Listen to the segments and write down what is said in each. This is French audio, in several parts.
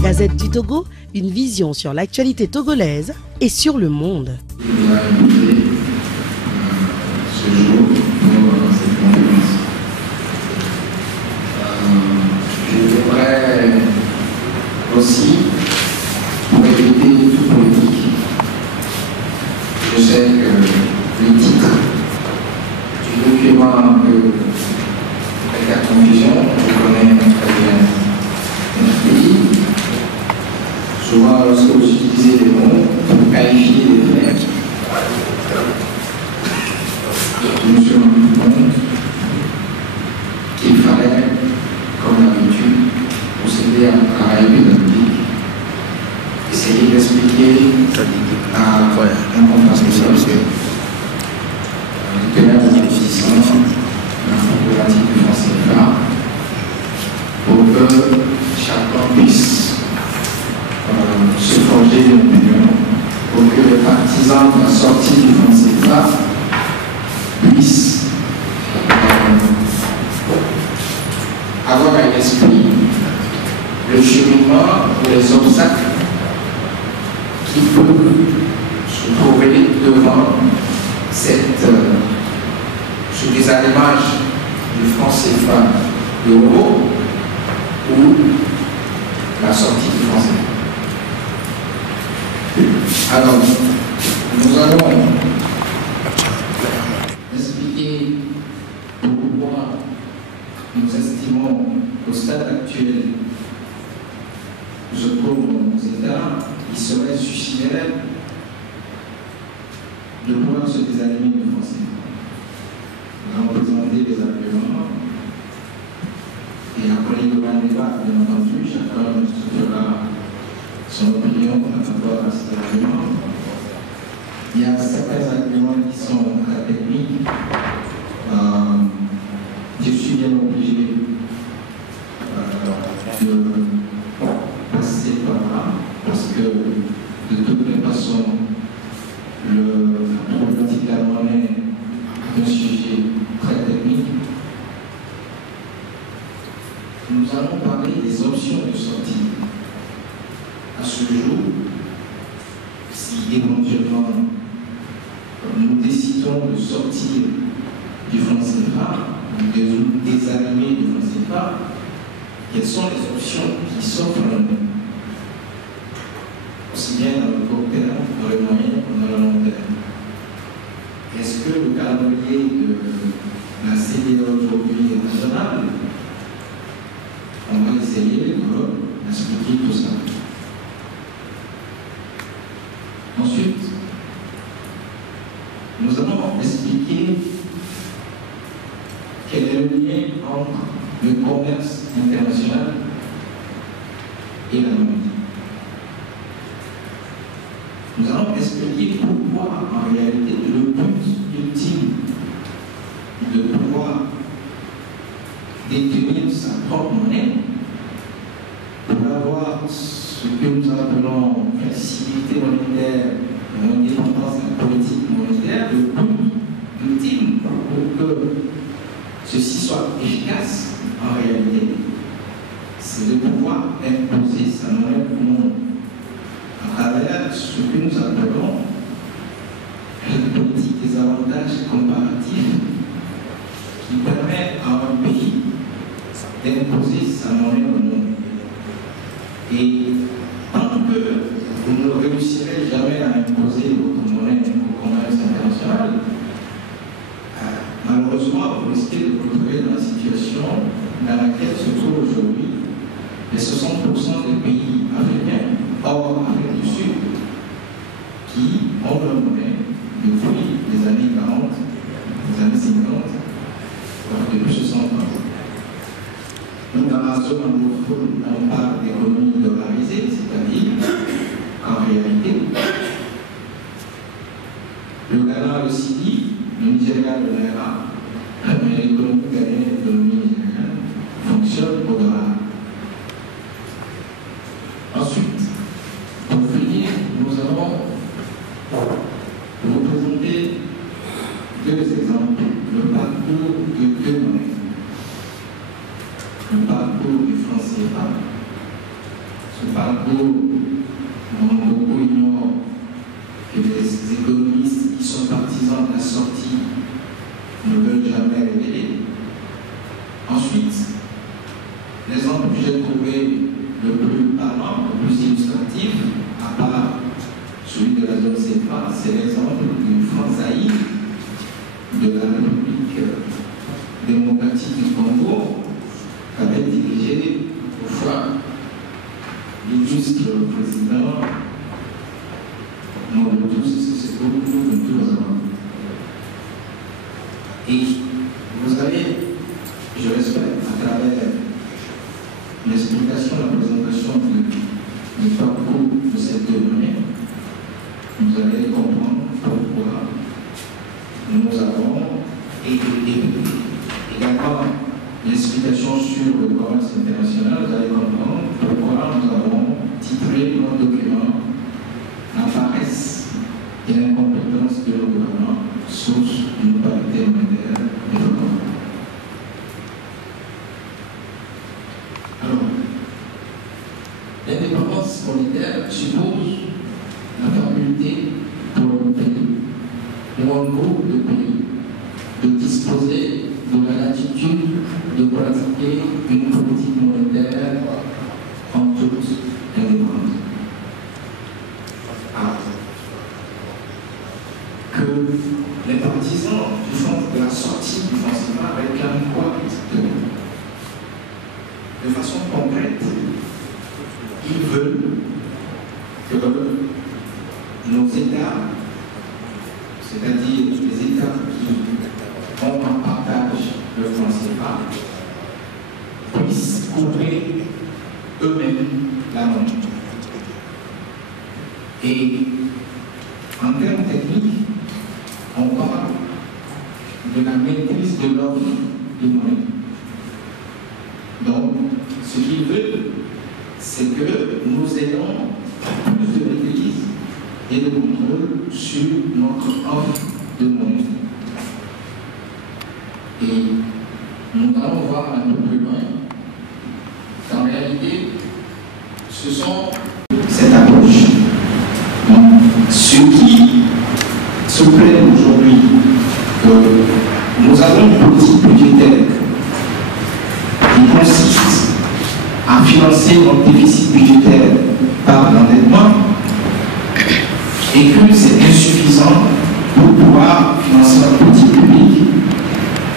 La Gazette du Togo, une vision sur l'actualité togolaise et sur le monde. Il nous a invité ce jour pour cette conférence. Je voudrais aussi, pour éviter toute politique, je sais que le titre du document peut faire confusion, je connais très bien notre pays. Souvent, lorsque vous utilisez des mots pour qualifier des faits, je me suis rendu compte qu'il fallait, comme d'habitude, procéder à un travail pédagogique, essayer d'expliquer à un compatriote du teneur de déficience la problématique du français là, pour que chacun puisse se forger une opinion, pour que les partisans de la sortie du franc CFA puissent avoir à l'esprit le cheminement ou les obstacles qui peuvent se trouver devant ce désalimage du franc CFA de l'euro ou la sortie du franc CFA. Alors, nous allons expliquer pourquoi nous estimons qu'au stade actuel, je trouve nos États, il serait suicidaire de pouvoir se désanimer du français. Nous allons présenter des arguments et après il y aura un débat, bien entendu, chacun se fera son opinion par rapport à cet argument. Il y a certains arguments qui sont très techniques. Je suis bien obligé de passer par là parce que de toutes les façons, la problématique de la monnaie est un sujet très technique. Nous allons parler des options de sortie. À ce jour, si éventuellement nous décidons de sortir du franc CFA, de nous désanimer du franc CFA, quelles sont les options qui s'offrent à nous, aussi bien dans le court terme, dans le moyen que dans le long terme. Est-ce que le calendrier de la CDE aujourd'hui est raisonnable? On va essayer d'expliquer tout ça. Ensuite, nous allons expliquer quel est le lien entre le commerce international et la monnaie. Nous allons expliquer pourquoi, en réalité, le but ultime de pouvoir détenir sa propre monnaie pour avoir ce que nous appelons flexibilité monétaire, indépendance de la politique monétaire, le but ultime pour que ceci soit efficace en réalité, c'est de pouvoir imposer sa monnaie au monde à travers ce que nous appelons la politique des avantages comparatifs qui permet à un pays d'imposer sa monnaie au monde. Et tant que vous ne réussirez jamais à imposer votre monnaie au commerce international, malheureusement, vous risquez de vous retrouver dans la situation dans laquelle se trouvent aujourd'hui les 60% des pays africains, hors Afrique du Sud, qui ont leur monnaie depuis les années 40, les années 50, depuis 60 ans. Donc, dans la zone anglophone, on parle d'économie dollarisée, c'est-à-dire qu'en réalité, le Ghana, le Sidi, le Nigeria, le Naira, mais l'économie ghanéenne et l'économie nigérienne fonctionnent au dollar. Ensuite, pour finir, nous allons vous présenter deux exemples, le parcours de deux monnaies. Le parcours du franc CFA ce parcours, beaucoup ignorent que les économistes qui sont partisans de la sortie ne veulent jamais révéler. Ensuite, l'exemple que j'ai trouvé le plus parlant, le plus illustratif, à part celui de la zone CFA, c'est l'exemple du Franck Zaïre de la République démocratique du Congo, qu'avait dirigé autrefois l'illustre président Mobutu Sese Seko Mobutu. Et vous avez, je l'espère, à travers l'explication, la présentation du parcours de cette donnée, vous allez comprendre pourquoi nous avons également l'explication sur le commerce international, vous allez comprendre pourquoi nous avons titré nos documents la paresse et l'incompétence de nos gouvernements, source d'une parité monétaire développement. Alors, l'indépendance monétaire suppose la faculté pour un pays ou un groupe de pays de disposer de la latitude de pratiquer une politique monétaire en toute indépendance. Que les partisans de la sortie du franc CFA réclament quoi exactement? De façon concrète, ils veulent que nos États, c'est-à-dire les États qui ont en partage le franc CFA, puissent couvrir eux-mêmes la monnaie. Et en termes techniques, on parle de la maîtrise de l'offre de monnaie. Donc, ce qu'ils veulent, c'est que nous ayons plus de maîtrise et de contrôle sur notre offre de monnaie. Et nous allons voir un peu plus loin qu'en réalité, ce sont cette approche. Ceux qui se plaignent aujourd'hui que nous avons une politique budgétaire qui consiste à financer notre déficit budgétaire par l'endettement et que c'est insuffisant pour pouvoir financer notre politique publique.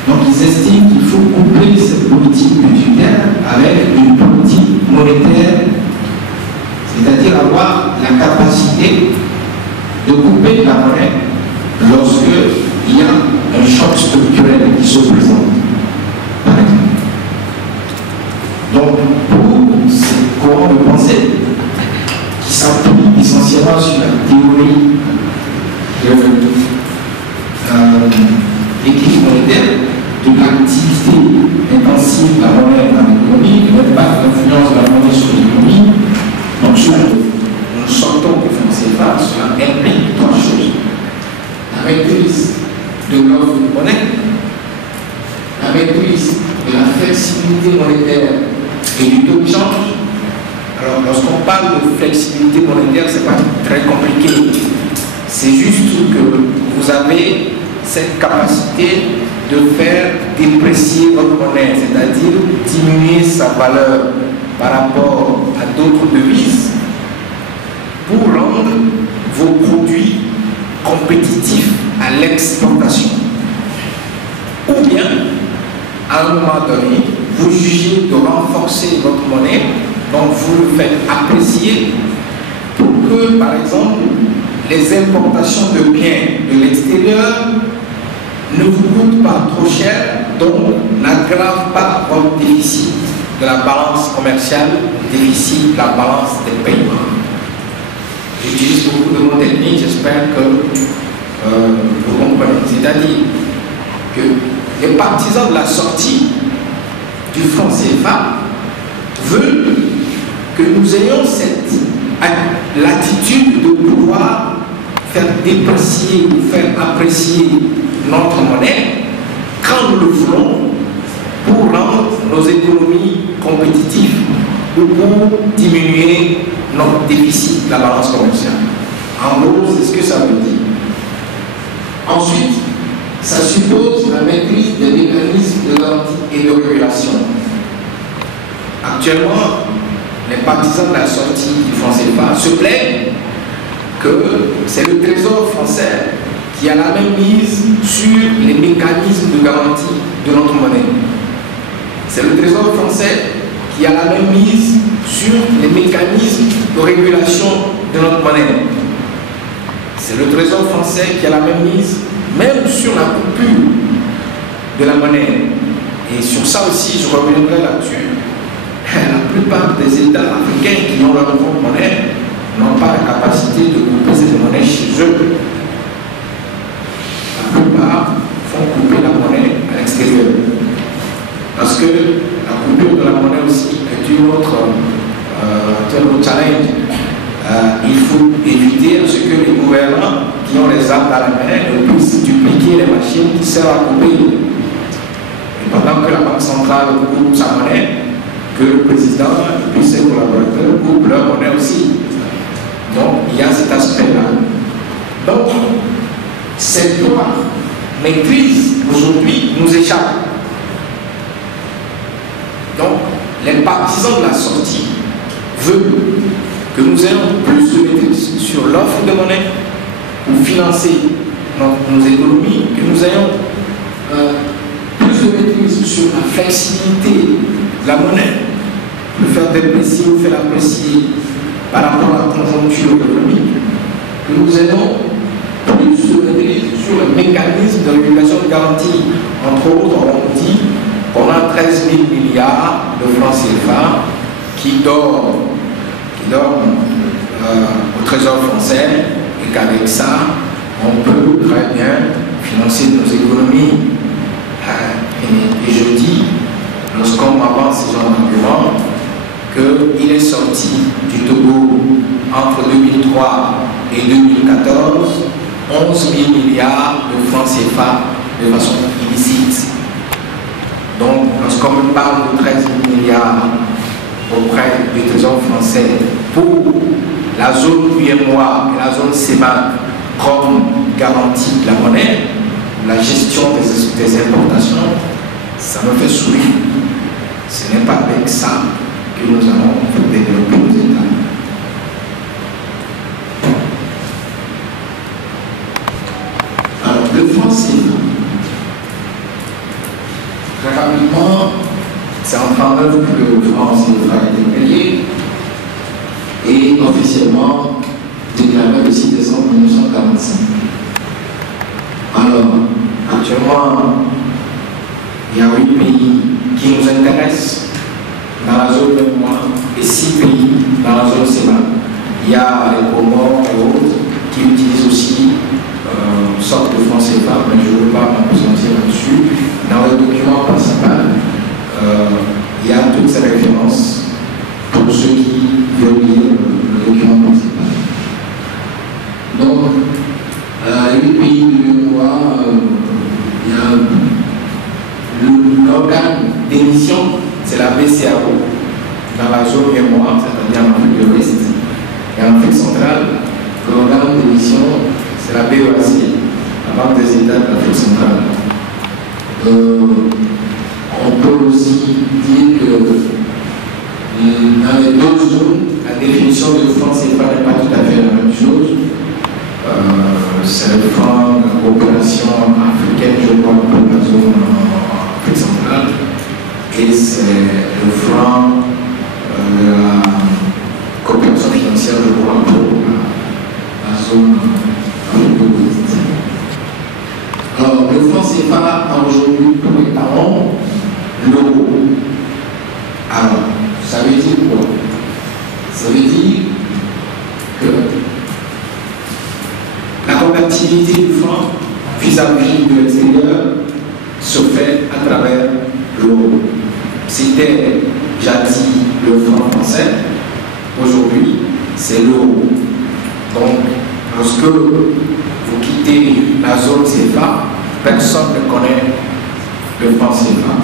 Donc ils estiment qu'il faut coupler cette politique budgétaire avec une politique monétaire, c'est-à-dire avoir la capacité de couper la monnaie lorsque il y a un choc structurel qui se présente, par exemple. Donc, pour ces courants de pensée qui s'appuient essentiellement sur la théorie de l'équilibre monétaire, de l'activité intensive de la monnaie dans l'économie, de l'impact d'influence de la monnaie sur l'économie, donc sur nous sortons du franc CFA, cela implique trois choses. La maîtrise de l'offre de monnaie, la maîtrise de la flexibilité monétaire et du taux de change. Alors, lorsqu'on parle de flexibilité monétaire, ce n'est pas très compliqué. C'est juste que vous avez cette capacité de faire déprécier votre monnaie, c'est-à-dire diminuer sa valeur par rapport à d'autres devises pour rendre vos produits compétitifs à l'exportation. Ou bien, à un moment donné, vous jugez de renforcer votre monnaie, donc vous le faites apprécier pour que, par exemple, les importations de biens de l'extérieur ne vous coûtent pas trop cher, donc n'aggravent pas votre déficit de la balance commerciale, déficit de la balance des paiements. J'utilise beaucoup de mots techniques, j'espère que vous comprenez. C'est-à-dire que les partisans de la sortie du franc CFA veulent que nous ayons cette latitude de pouvoir faire déprécier ou faire apprécier notre monnaie quand nous le voulons pour rendre nos économies compétitives. ou pour diminuer notre déficit de la balance commerciale. En gros, c'est ce que ça veut dire. Ensuite, ça suppose la maîtrise des mécanismes de garantie et de régulation. Actuellement, les partisans de la sortie du franc CFA se plaignent que c'est le Trésor français qui a la même mise sur les mécanismes de garantie de notre monnaie. C'est le Trésor français qui a la même mise sur les mécanismes de régulation de notre monnaie. C'est le Trésor français qui a la même mise même sur la coupure de la monnaie. Et sur ça aussi, je reviendrai là-dessus. La plupart des États africains qui ont leur propre monnaie n'ont pas la capacité de couper cette monnaie chez eux. La plupart font couper la monnaie à l'extérieur. Parce que la coupure de la monnaie aussi est un autre challenge. Il faut éviter à ce que les gouvernants qui ont les armes dans la main ne puissent dupliquer les machines qui servent à couper. Et pendant que la Banque centrale coupe sa monnaie, que le président et puis ses collaborateurs coupent leur monnaie aussi. Donc il y a cet aspect-là. Donc cette loi maîtrise aujourd'hui nous échappe. Donc les partisans de la sortie veulent que nous ayons plus de maîtrise sur l'offre de monnaie pour financer nos économies, que nous ayons plus de maîtrise sur la flexibilité de la monnaie, le faire déprécier ou faire apprécier par rapport à la conjoncture économique, que nous ayons plus de maîtrise sur le mécanisme de régulation de garantie. Entre autres, on dit qu'on a 13 000 milliards de francs CFA qui dorment au Trésor français et qu'avec ça, on peut très bien financer nos économies. Et je dis, lorsqu'on m'avance ce genre d'argument, qu'il est sorti du Togo entre 2003 et 2014 11 000 milliards de francs CFA de façon illicite. Donc, lorsqu'on me parle de 13 000 milliards auprès du Trésor français pour la zone UEMOA et la zone CEMAC comme garantie de la monnaie, la gestion des importations, ça me fait sourire. Ce n'est pas avec ça que nous allons développer nos États. Alors, le franc CFA, très rapidement, c'est en 1939 que le franc CFA a été créé et officiellement déclaré le 6 décembre 1945. Alors, actuellement, il y a 8 pays qui nous intéressent dans la zone UEMOA et 6 pays dans la zone CEMAC. Il y a les Comores et autres qui utilisent aussi une sorte de franc CFA, mais je ne veux pas m'appesantir là-dessus. Dans le document principal, il y a toutes ces références pour ceux qui veulent lire le document principal. Donc, 8 pays de l'UEMOA, il y a l'organe d'émission, c'est la BCAO, dans la zone UEMOA, c'est-à-dire en Afrique de l'Ouest, et en Afrique centrale, l'organe d'émission, c'est la BOAC, la Banque des États de l'Afrique centrale. On peut aussi dire que dans les deux zones, la définition de franc CFA n'est pas tout à fait la même chose. C'est le franc de la coopération africaine, je crois, pour la zone Afrique centrale, et c'est le franc de la coopération financière, je crois, pour la zone Afrique de l'Ouest. Alors, le franc CFA a aujourd'hui pour les parents l'euro. Alors, ça veut dire quoi? Ça veut dire que la convertibilité du franc vis-à-vis de l'extérieur se fait à travers l'euro. C'était jadis le franc français, aujourd'hui c'est l'euro. Donc, lorsque vous quittez la zone CFA, personne ne connaît le franc CFA.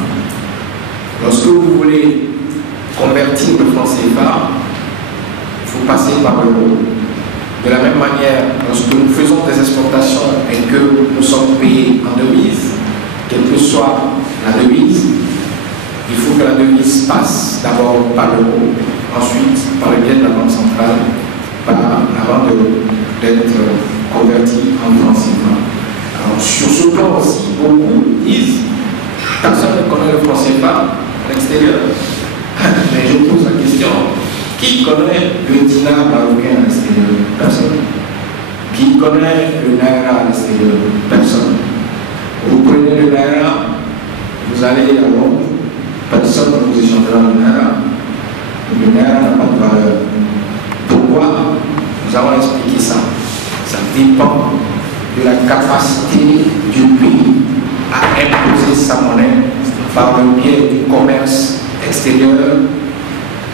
Lorsque vous voulez convertir le franc CFA, il faut passer par l'euro. De la même manière, lorsque nous faisons des exportations et que nous sommes payés en devise, quelle que soit la devise, il faut que la devise passe d'abord par l'euro, ensuite par le biais de la Banque centrale, avant d'être convertie en franc CFA. Alors, sur ce plan aussi, beaucoup disent personne ne connaît le franc CFA à l'extérieur. Mais je pose la question, qui connaît le dinar marocain à l'extérieur? Personne. Qui connaît le naira à l'extérieur? Personne. Vous prenez le naira, vous allez à Londres, personne ne vous échangera le naira. Le naira n'a pas de valeur. Pourquoi? Nous allons expliquer ça. Ça dépend de la capacité du pays à imposer sa monnaie par le biais du commerce extérieur,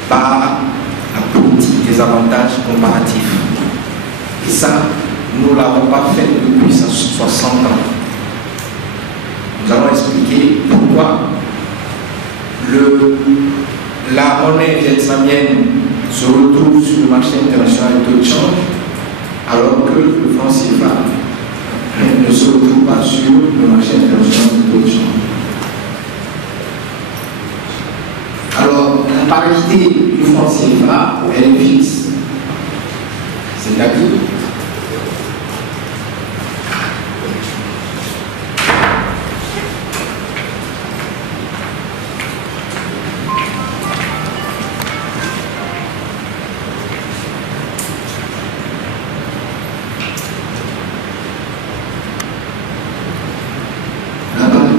par la politique des avantages comparatifs. Et ça, nous ne l'avons pas fait depuis 60 ans. Nous allons expliquer pourquoi la monnaie vietnamienne se retrouve sur le marché international de taux de change, alors que le franc CFA ne se retrouve pas sur le marché international de taux de change. Alors, la parité du franc CFA, elle est fixe. C'est-à-dire,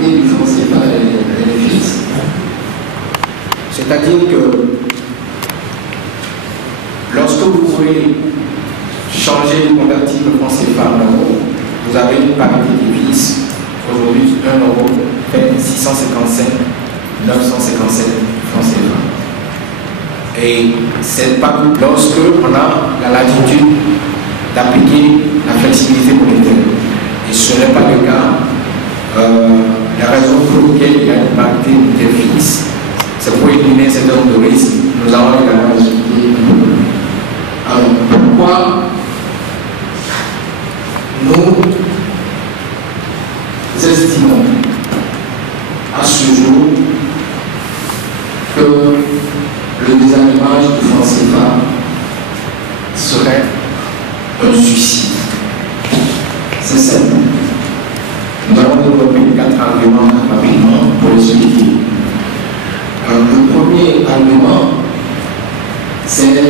du franc CFA, elle est fixe. C'est-à-dire que lorsque vous voulez changer et convertir le franc CFA en euros, vous avez une parité qui fixe. Aujourd'hui, 1 euro fait 655, 957 francs CFA. Et c'est pas lorsque on a la latitude d'appliquer la flexibilité monétaire. Et ce n'est pas le cas. La raison pour laquelle il y a une parité monétaire fixe, c'est pour éliminer cet ordre de risque. Nous allons également expliquer. Alors, pourquoi nous estimons à ce jour que le désalignement du franc CFA serait un suicide? C'est simple. Nous allons développer 4 arguments rapidement pour l'expliquer. Alors, le premier argument, c'est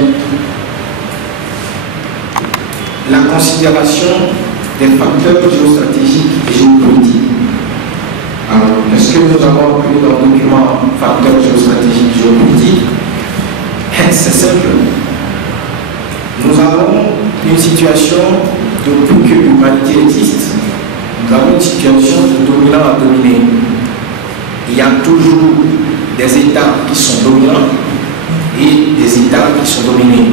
la considération des facteurs géostratégiques et géopolitiques. Alors, est-ce que nous avons appris dans le document facteurs géostratégiques et géopolitiques? C'est simple. Nous avons une situation depuis que l'humanité existe. Nous avons une situation de dominant à dominer. Il y a toujours des États qui sont dominants et des États qui sont dominés.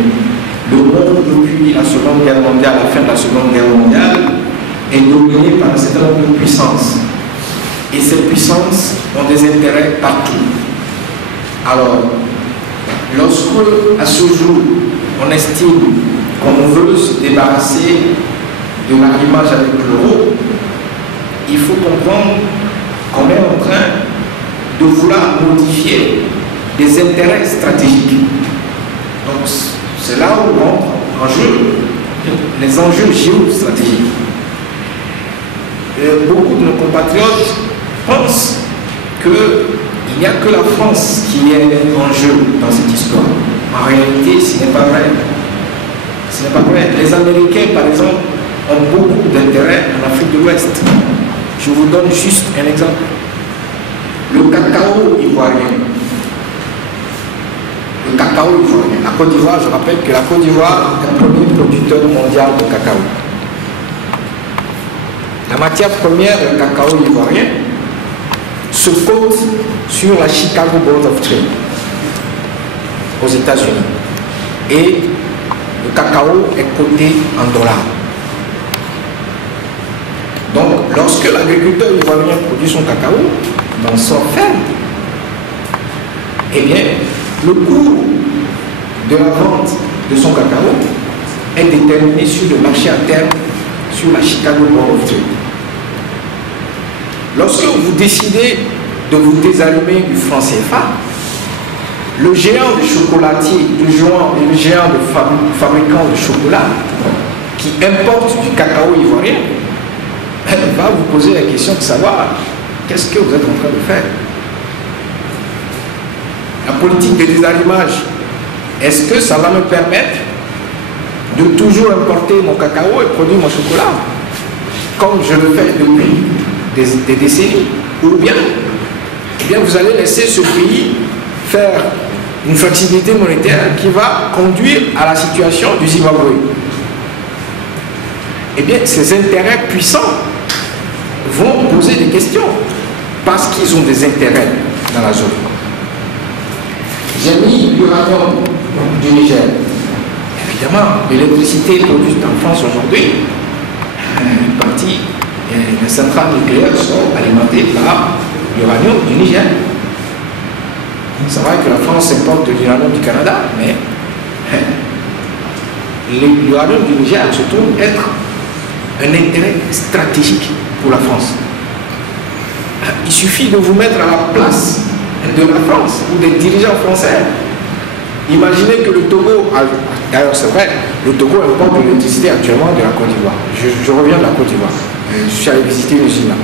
Le monde, depuis la Seconde Guerre mondiale, la fin de la Seconde Guerre mondiale, est dominé par un certain nombre de puissances. Et ces puissances ont des intérêts partout. Alors, lorsque, à ce jour, on estime qu'on veut se débarrasser de l'arrimage avec l'euro, il faut comprendre qu'on est en train de vouloir modifier des intérêts stratégiques. Donc, c'est là où rentrent en jeu les enjeux géostratégiques. Beaucoup de nos compatriotes pensent qu'il n'y a que la France qui est en jeu dans cette histoire. En réalité, ce n'est pas vrai. Ce n'est pas vrai. Les Américains, par exemple, ont beaucoup d'intérêt en Afrique de l'Ouest. Je vous donne juste un exemple. Le cacao ivoirien. Le cacao ivoirien. La Côte d'Ivoire, je rappelle que la Côte d'Ivoire est le premier producteur mondial de cacao. La matière première du cacao ivoirien se cote sur la Chicago Board of Trade aux États-Unis. Et le cacao est coté en dollars. Donc, lorsque l'agriculteur ivoirien produit son cacao dans son ferme, eh bien, le cours de la vente de son cacao est déterminé sur le marché interne, sur la Chicago Board of Trade. Lorsque vous décidez de vous désallumer du franc CFA, le géant de chocolatier, le géant de fabricant de chocolat qui importe du cacao ivoirien, va vous poser la question de savoir qu'est-ce que vous êtes en train de faire. La politique de désallumage, est-ce que ça va me permettre de toujours importer mon cacao et produire mon chocolat comme je le fais depuis des décennies, ou bien, vous allez laisser ce pays faire une flexibilité monétaire qui va conduire à la situation du Zimbabwe. Eh bien, ces intérêts puissants vont poser des questions parce qu'ils ont des intérêts dans la zone. J'ai mis l'uranium du Niger. Évidemment, l'électricité produite en France aujourd'hui, une partie des centrales nucléaires sont alimentées par l'uranium du Niger. C'est vrai que la France importe de l'uranium du Canada, mais l'uranium du Niger se trouve être un intérêt stratégique pour la France. Il suffit de vous mettre à la place de la France ou des dirigeants français. Imaginez que le Togo, d'ailleurs c'est vrai, le Togo importe de l'électricité actuellement de la Côte d'Ivoire. Je reviens de la Côte d'Ivoire. Je suis allé visiter une usine là.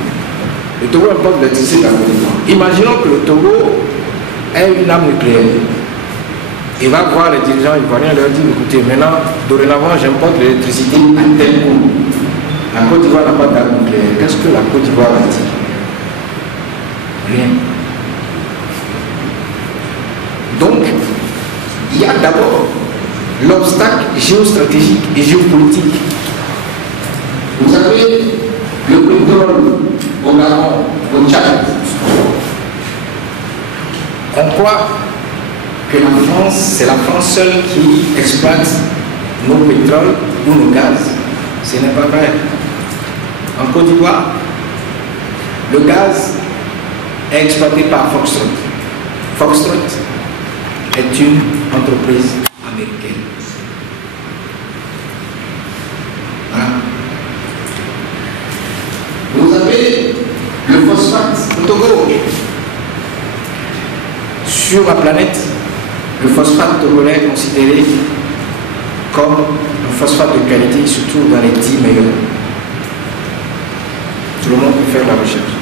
Le Togo importe de l'électricité de la Côte d'Ivoire. Imaginons que le Togo ait une arme nucléaire. Il va voir les dirigeants ivoiriens et leur dire, écoutez, maintenant, dorénavant, j'importe l'électricité à tel coût. La Côte d'Ivoire n'a pas d'arme nucléaire. Qu'est-ce que la Côte d'Ivoire va dire? Rien. Donc, il y a d'abord l'obstacle géostratégique et géopolitique. Vous avez le pétrole au Gabon, au Tchad. On croit que la France, c'est la France seule qui exploite nos pétroles ou nos gaz. Ce n'est pas vrai. En Côte d'Ivoire, le gaz est exploité par Foxtrot. Foxtrot est une entreprise américaine. Voilà. Vous avez le phosphate au Togo. Sur la planète, le phosphate togolais est considéré comme un phosphate de qualité, surtout dans les 10 meilleurs. Tout le monde peut faire la recherche.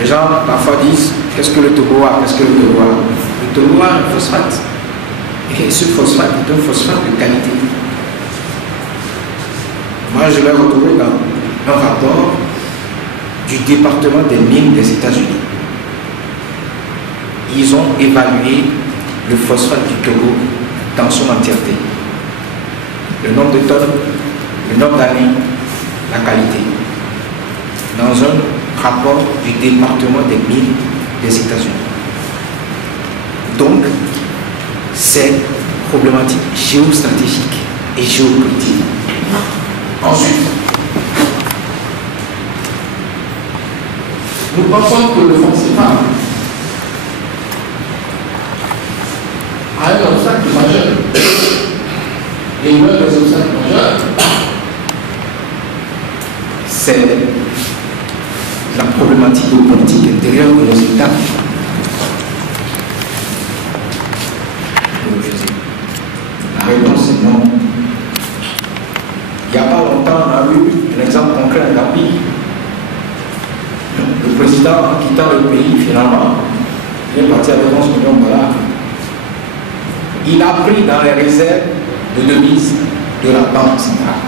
Les gens parfois disent, qu'est-ce que le Togo a? Qu'est-ce que le Togo a? Le Togo a un phosphate. Et ce phosphate est un phosphate de qualité. Moi, je l'ai retrouvé dans un rapport du département des mines des États-Unis. Ils ont évalué le phosphate du Togo dans son entièreté. Le nombre de tonnes, le nombre d'années, la qualité. Dans un rapport du département des mines des États-Unis. Donc, c'est problématique géostratégique et géopolitique. Ensuite, nous pensons que le fonds CFA a un obstacle majeur. Et l'un des obstacles majeurs, c'est la problématique politique intérieure de nos États. La réponse est non. Il n'y a pas longtemps, on a eu un exemple concret en Gambie. Le président, en quittant le pays, finalement, il est parti avec 11 millions de dollars. Il a pris dans les réserves de devises de la Banque centrale.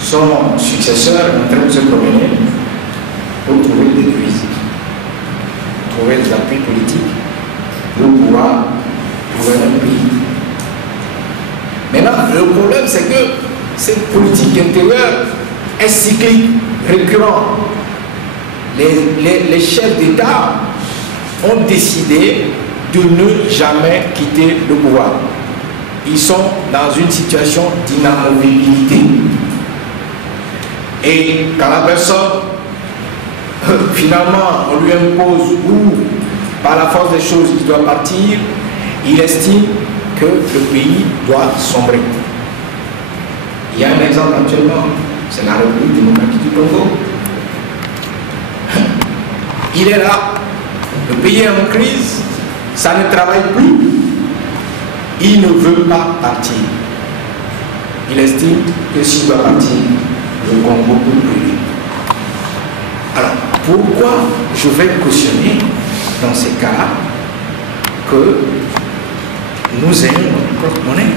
Son successeur est en train de se promener pour trouver des devises, trouver des appuis politiques pour pouvoir gouverner un pays. Maintenant, le problème, c'est que cette politique intérieure est cyclique, récurrente. Les chefs d'État ont décidé de ne jamais quitter le pouvoir. Ils sont dans une situation d'inamovibilité. Et quand la personne, finalement, on lui impose ou par la force des choses, il doit partir, il estime que le pays doit sombrer. Il y a un exemple actuellement, c'est la République démocratique du Congo. Il est là, le pays est en crise, ça ne travaille plus, il ne veut pas partir. Il estime que s'il doit partir, le Congo peut brûler. Alors, pourquoi je vais cautionner dans ces cas-là que nous ayons notre propre monnaie?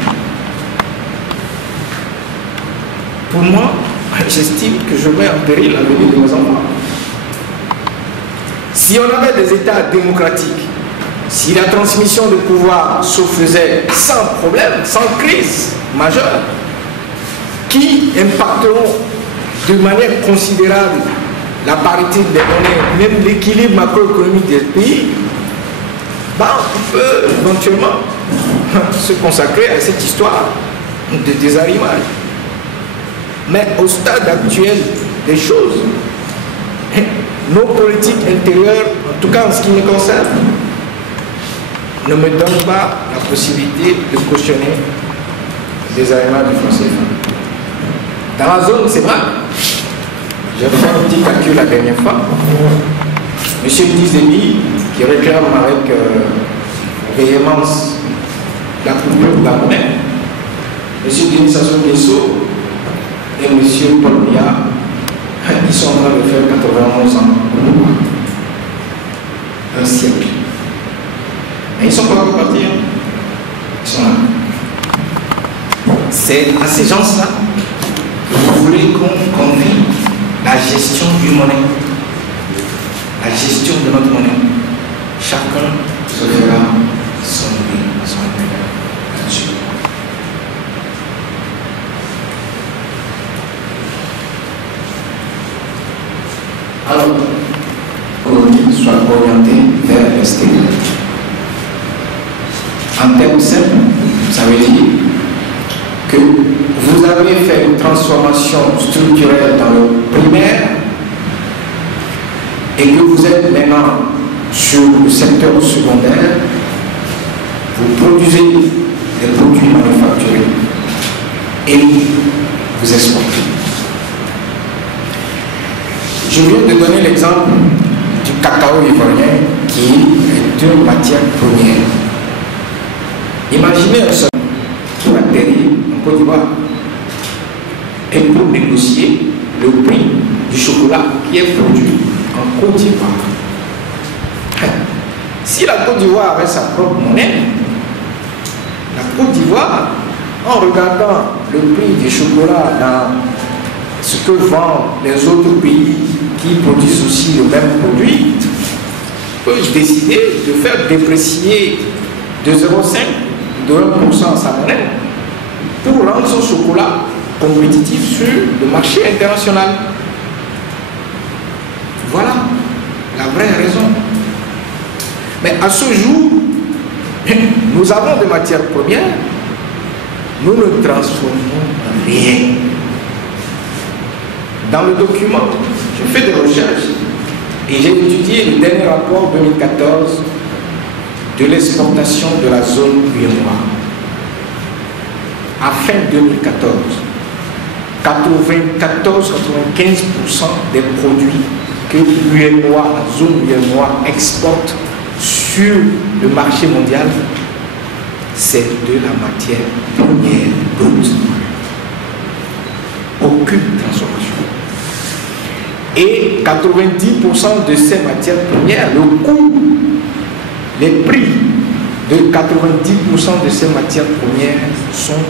Pour moi, j'estime que je mets en péril l'avenir de nos enfants. Si on avait des États démocratiques, si la transmission de pouvoir se faisait sans problème, sans crise majeure, qui impacteront de manière considérable la parité des monnaies, même l'équilibre macroéconomique des pays, on peut éventuellement se consacrer à cette histoire de désarrimage. Mais au stade actuel des choses, nos politiques intérieures, en tout cas en ce qui me concerne, ne me donnent pas la possibilité de cautionner le désarrimage du franc CFA. Dans la zone, c'est vrai. J'ai fait un petit calcul la dernière fois. M. Dizemi, qui réclame avec véhémence la coupure de la monnaie, M. Denis Sassou Nguesso et M. Paul Biya, ils sont en train de faire 91 ans. Un siècle. Et ils ne sont pas encore partis. Ils sont là. C'est à ces gens-là que vous voulez qu'on confie la gestion du monnaie, la gestion de notre monnaie. Chacun se fera son là-dessus. Alors, l'économie soit orientée vers l'extérieur. En termes simples, ça veut dire que vous avez fait une transformation structurelle dans le primaire et que vous êtes maintenant sur le secteur secondaire, vous produisez des produits manufacturés et vous exportez. Je viens de donner l'exemple du cacao ivoirien qui est une matière première. Imaginez un seul qui va atterrir en Côte d'Ivoire et pour négocier le prix du chocolat qui est produit en Côte d'Ivoire. Si la Côte d'Ivoire avait sa propre monnaie, la Côte d'Ivoire, en regardant le prix du chocolat dans ce que vendent les autres pays qui produisent aussi le même produit, peut décider de faire déprécier de 0,5 de 1% sa monnaie pour rendre son chocolat compétitif sur le marché international. Voilà la vraie raison. Mais à ce jour, nous avons des matières premières, nous ne transformons rien. Dans le document, je fais des recherches et j'ai étudié le dernier rapport 2014 de l'exportation de la zone UEMOA. À fin 2014, 94-95% des produits que l'UEMOA, la zone UEMOA exporte sur le marché mondial, c'est de la matière première brute. Aucune transformation. Et 90% de ces matières premières, le coût, les prix de 90% de ces matières premières sont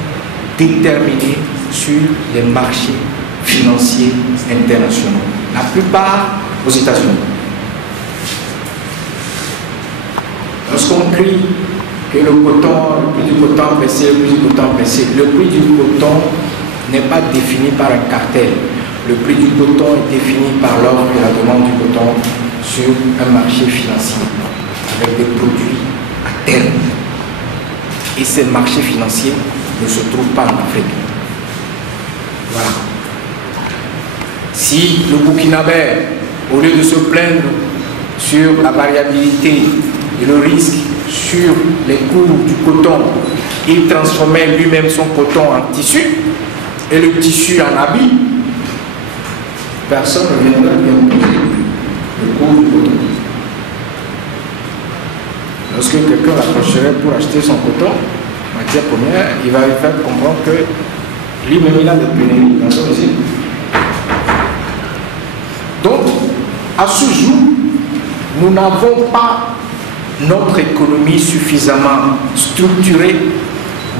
déterminés sur les marchés financiers internationaux. La plupart aux États-Unis. Lorsqu'on crie que le prix du coton baissé, le prix du coton baissé, le prix du coton n'est pas défini par un cartel. Le prix du coton est défini par l'offre et la demande du coton sur un marché financier avec des produits à terme. Et ces marchés financiers ne se trouvent pas en Afrique. Voilà. Si le Burkinabé, au lieu de se plaindre sur la variabilité et le risque sur les coûts du coton, il transformait lui-même son coton en tissu et le tissu en habit, personne ne viendra lui imposer le coût du coton. Lorsque quelqu'un l'approcherait pour acheter son coton, matière première, il va lui faire comprendre que lui-même il a des pénuries dans son usine. Donc, à ce jour, nous n'avons pas notre économie suffisamment structurée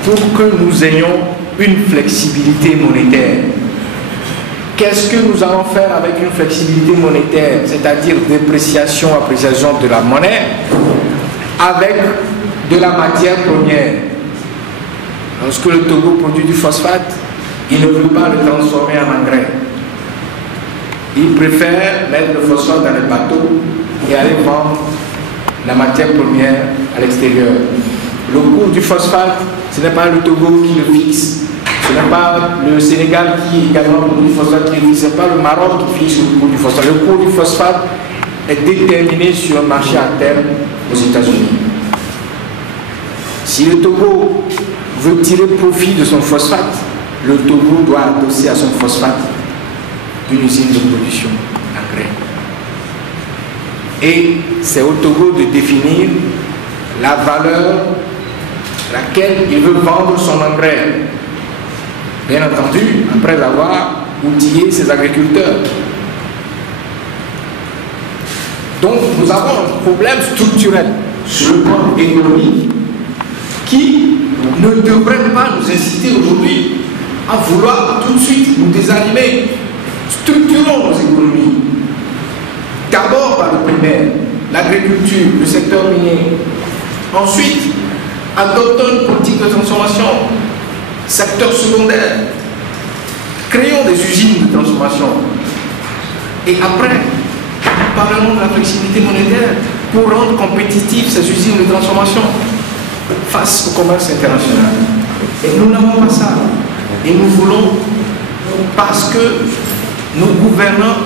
pour que nous ayons une flexibilité monétaire. Qu'est-ce que nous allons faire avec une flexibilité monétaire, c'est-à-dire dépréciation, appréciation de la monnaie, avec de la matière première? Lorsque le Togo produit du phosphate, il ne veut pas le transformer en engrais. Il préfère mettre le phosphate dans les bateaux et aller vendre la matière première à l'extérieur. Le cours du phosphate, ce n'est pas le Togo qui le fixe. Ce n'est pas le Sénégal qui également produit du phosphate qui le fixe. Ce n'est pas le Maroc qui fixe le cours du phosphate. Le cours du phosphate est déterminé sur un marché à terme aux États-Unis. Si le Togo veut tirer profit de son phosphate, le Togo doit adosser à son phosphate une usine de production d'engrais. Et c'est au Togo de définir la valeur à laquelle il veut vendre son engrais. Bien entendu, après avoir outillé ses agriculteurs. Donc nous avons un problème structurel sur le plan économique qui ne devrait pas nous inciter aujourd'hui à vouloir tout de suite nous désanimer. Structurons nos économies. D'abord par le primaire, l'agriculture, le secteur minier. Ensuite, adoptons une politique de transformation, secteur secondaire. Créons des usines de transformation. Et après, parlons de la flexibilité monétaire pour rendre compétitives ces usines de transformation face au commerce international. Et nous n'avons pas ça. Et nous voulons, parce que nos gouvernants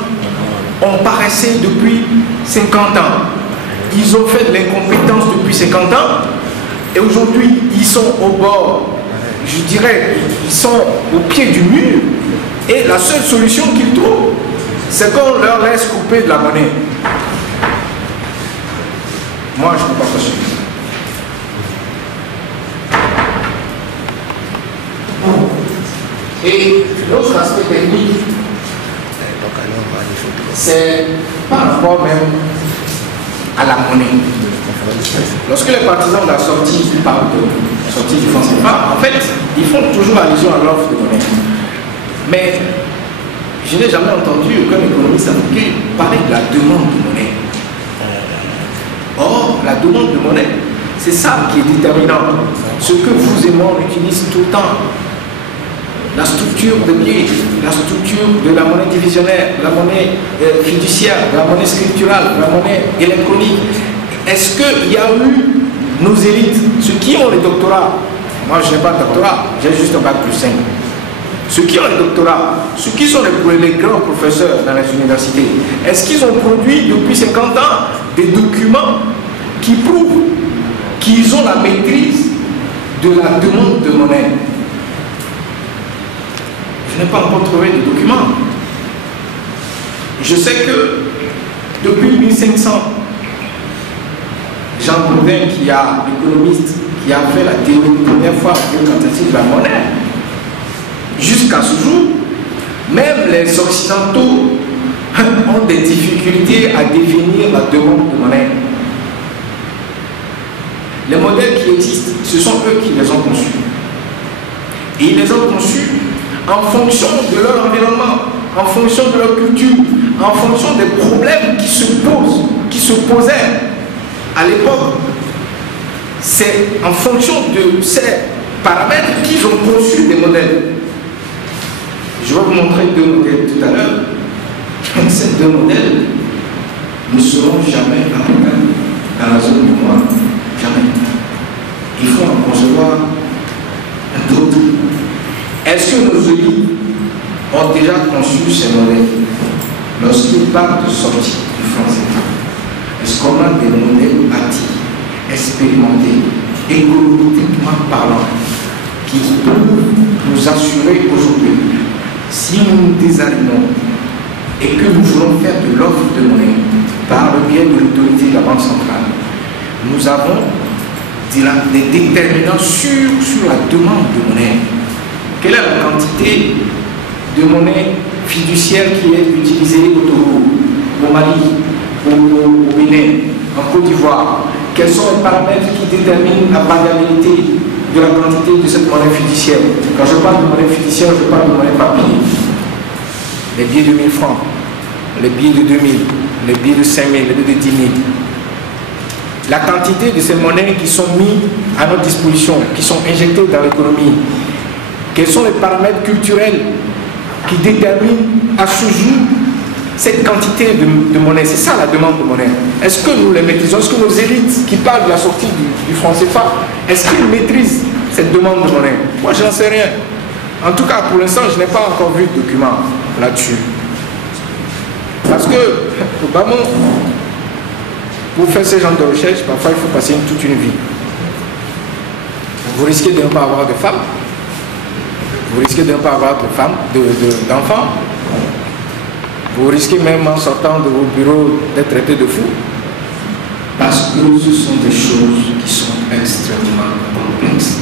ont paraissé depuis 50 ans. Ils ont fait de l'incompétence depuis 50 ans. Et aujourd'hui, ils sont au bord, je dirais, ils sont au pied du mur. Et la seule solution qu'ils trouvent, c'est qu'on leur laisse couper de la monnaie. Moi, je ne peux pas passer. Et l'autre aspect technique, c'est par rapport même à la monnaie. Lorsque les partisans de la sortie parlent de la sortie du franc CFA, en fait, ils font toujours allusion à l'offre de monnaie. Mais je n'ai jamais entendu aucun économiste africain parler de la demande de monnaie. Or, la demande de monnaie, c'est ça qui est déterminant. Ce que vous et moi, on utilise tout le temps. La structure de biais, la structure de la monnaie divisionnaire, la monnaie fiduciaire, la monnaie scripturale, la monnaie électronique. Est-ce qu'il y a eu nos élites, ceux qui ont les doctorats? Moi, je n'ai pas de doctorat, j'ai juste un bac plus 5. Ceux qui ont les doctorats, ceux qui sont les grands professeurs dans les universités, est-ce qu'ils ont produit depuis 50 ans des documents qui prouvent qu'ils ont la maîtrise de la demande de monnaie? Je n'ai pas encore trouvé de documents. Je sais que depuis 1500, Jean Bourdin, qui a l'économiste, qui a fait la théorie la première fois quantitative de la monnaie, jusqu'à ce jour, même les Occidentaux ont des difficultés à définir la demande de monnaie. Les modèles qui existent, ce sont eux qui les ont conçus. Et ils les ont conçus en fonction de leur environnement, en fonction de leur culture, en fonction des problèmes qui se posent, qui se posaient à l'époque. C'est en fonction de ces paramètres qu'ils ont conçu des modèles. Je vais vous montrer deux modèles tout à l'heure. Ces deux modèles ne seront jamais applicables dans la zone du mois. Jamais. Il faut en concevoir d'autres. Est-ce que nos élites ont déjà conçu ces modèles? Lorsqu'ils parlent de sortie du franc CFA, est-ce qu'on a des modèles bâtis expérimentés, économiquement parlant, qui peuvent nous assurer aujourd'hui, si nous nous désalignons et que nous voulons faire de l'offre de monnaie par le biais de l'autorité de la Banque centrale, nous avons des déterminants sur la demande de monnaie. Quelle est la quantité de monnaie fiduciaire qui est utilisée au Togo, au Mali, au Bénin, en Côte d'Ivoire? Quels sont les paramètres qui déterminent la variabilité de la quantité de cette monnaie fiduciaire? Quand je parle de monnaie fiduciaire, je parle de monnaie papier. Les billets de 1000 francs, les billets de 2000, les billets de 5000, les billets de 10 000. La quantité de ces monnaies qui sont mises à notre disposition, qui sont injectées dans l'économie. Quels sont les paramètres culturels qui déterminent à ce jour cette quantité de monnaie? C'est ça la demande de monnaie. Est-ce que nous les maîtrisons? Est-ce que nos élites qui parlent de la sortie du franc CFA, est-ce qu'ils maîtrisent cette demande de monnaie? Moi, je n'en sais rien. En tout cas, pour l'instant, je n'ai pas encore vu de document là-dessus. Parce que, vraiment, pour faire ce genre de recherche, parfois il faut passer toute une vie. Vous risquez de ne pas avoir de femmes. Vous risquez de ne pas avoir de femmes, d'enfants. Vous risquez même en sortant de vos bureaux d'être traité de fou. Parce que ce sont des choses qui sont extrêmement complexes.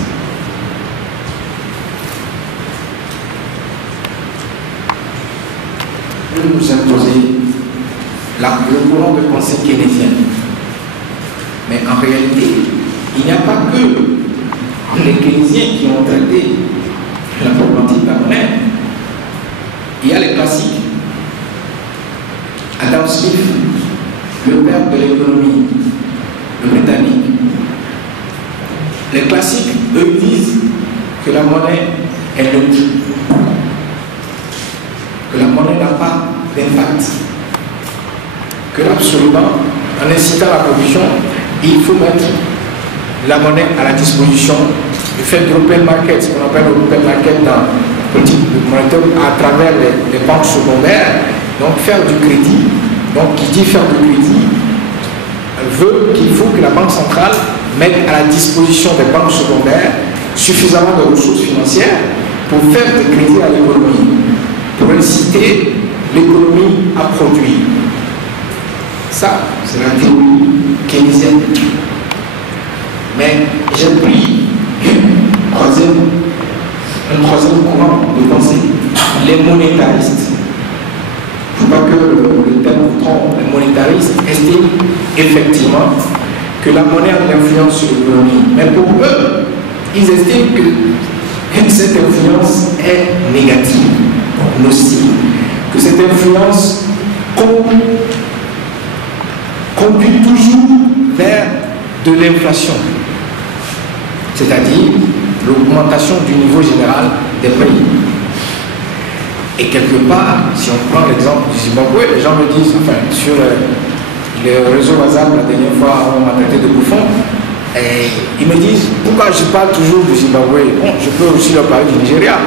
Nous nous imposer le courant de pensée keynésien. Mais en réalité, il n'y a pas que les Keynésiens qui ont traité la problématique de la monnaie. Il y a les classiques. Adam Smith, le père de l'économie, le britannique. Les classiques, eux, disent que la monnaie est neutre. Que la monnaie n'a pas d'impact. Que absolument, en incitant la production, il faut mettre la monnaie à la disposition du fait de l'open market, ce qu'on appelle l'open market dans la politique monétaire à travers les banques secondaires. Donc faire du crédit, donc qui dit faire du crédit, veut qu'il faut que la Banque centrale mette à la disposition des banques secondaires suffisamment de ressources financières pour faire des crédits à l'économie, pour inciter l'économie à produire. Ça, c'est la théorie keynésienne. Mais j'ai pris un troisième courant de pensée, les monétaristes. Il ne faut pas que le terme vous trompe. Les monétaristes estiment effectivement que la monnaie a une influence sur l'économie. Mais pour eux, ils estiment que cette influence est négative, nocive, que cette influence conduit toujours vers de l'inflation, c'est-à-dire l'augmentation du niveau général des prix. Et quelque part, si on prend l'exemple du Zimbabwe, les gens me disent, enfin, sur le réseau WhatsApp, la dernière fois, on m'a traité de bouffon, et ils me disent, pourquoi je parle toujours du Zimbabwe? Bon, je peux aussi leur parler du Nigeria.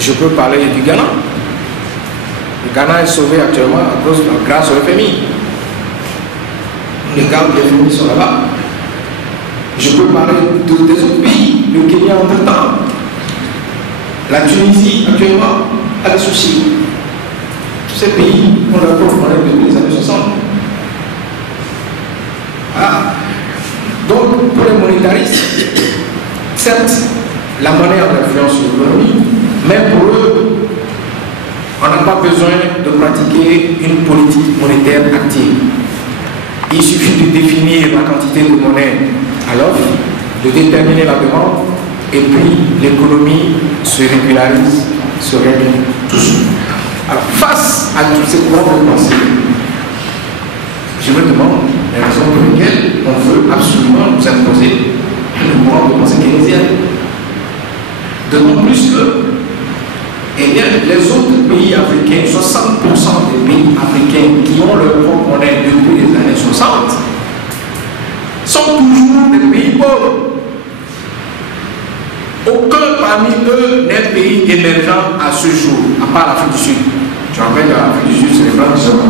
Je peux parler du Ghana. Le Ghana est sauvé actuellement grâce au FMI. Les gars du FMI sont là-bas. Je peux parler des autres pays, le Kenya entre-temps. La Tunisie, actuellement, a des soucis. Tous ces pays ont leur propre monnaie depuis les années 60. Voilà. Donc, pour les monétaristes, certes, la monnaie a une influence sur l'économie, mais pour eux, on n'a pas besoin de pratiquer une politique monétaire active. Il suffit de définir la quantité de monnaie à l'offre, de déterminer la demande, et puis l'économie se régularise, se règle tout seul. Alors, face à tous ces courants de pensée, je me demande les raisons pour lesquelles on veut absolument nous imposer le courant de pensée keynésien. D'autant plus que, eh bien, les autres pays africains, 60% des pays africains qui ont leur propre monnaie depuis les années 60, sont toujours des pays pauvres. Aucun parmi eux n'est pays émergent à ce jour, à part l'Afrique du Sud. Je rappelle que l'Afrique du Sud, c'est les Blancs qui sont là.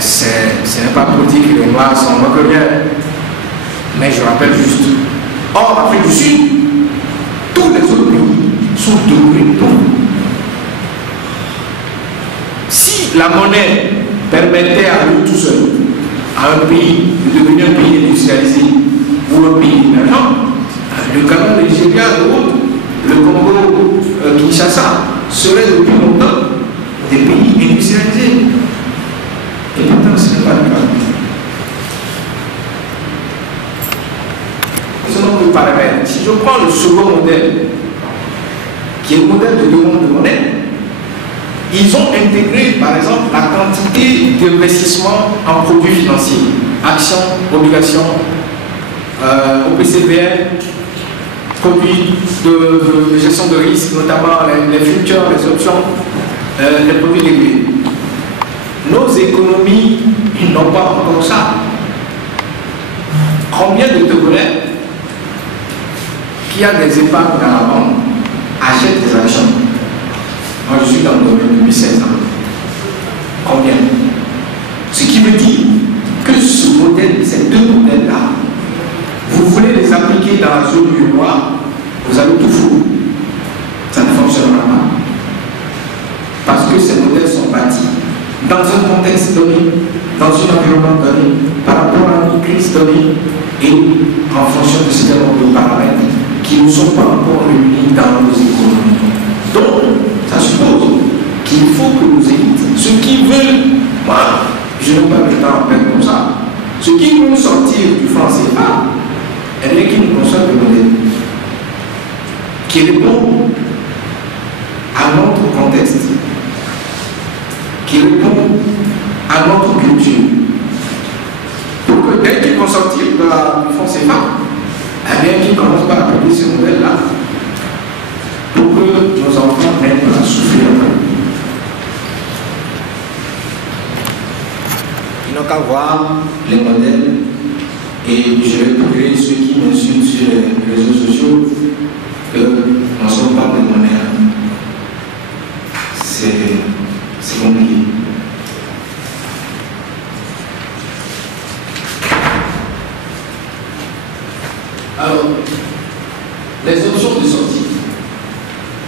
ce n'est pas politique, les Noirs sont moins que rien. Mais je rappelle juste, hors Afrique du Sud, tous les autres pays sont devenus pauvres. Si la monnaie permettait à lui tout seul, à un pays, de devenir un pays industrialisé ou un pays émergent, le Ghana, le Nigeria, le Congo, Kinshasa seraient depuis longtemps des pays industrialisés. Et pourtant, ce n'est pas le cas. Selon le paramètre, si je prends le second modèle, qui est le modèle de demande de monnaie, ils ont intégré, par exemple, la quantité d'investissement en produits financiers, actions, obligations, OPCVM, produits de gestion de risque, notamment les futures, les options, les produits dérivés. Nos économies, ils n'ont pas encore ça. Combien de Togolais qui a des épargnes dans la banque achètent des actions? Moi, je suis dans le domaine depuis 16 ans. Combien? Ce qui veut dire que ce modèle, ces deux modèles-là, vous voulez les appliquer dans la zone du mois, vous allez tout foutre. Ça ne fonctionnera pas. Parce que ces modèles sont bâtis dans un contexte donné, dans un environnement donné, par rapport à une crise donnée, et en fonction de certains nombre de paramètres qui ne sont pas encore réunis dans nos économies. Donc, ça suppose qu'il faut que nos élites, ceux qui veulent, moi, je n'ai pas le temps à faire comme ça, ceux qui veulent sortir du franc CFA, eh bien, qui nous conçoivent le modèle qui répond à notre contexte, qui répond à notre culture. Pour que dès qu'ils vont sortir du franc CFA, eh bien, qu'ils commencent par appliquer ce modèle-là, pour que nos enfants n'aient pas à souffrir. Ils n'ont qu'à voir les modèles et je vais trouver ceux qui m'insultent sur les réseaux sociaux que nous ne sommes pas des monnaies. C'est compliqué. Alors, les options de sortie.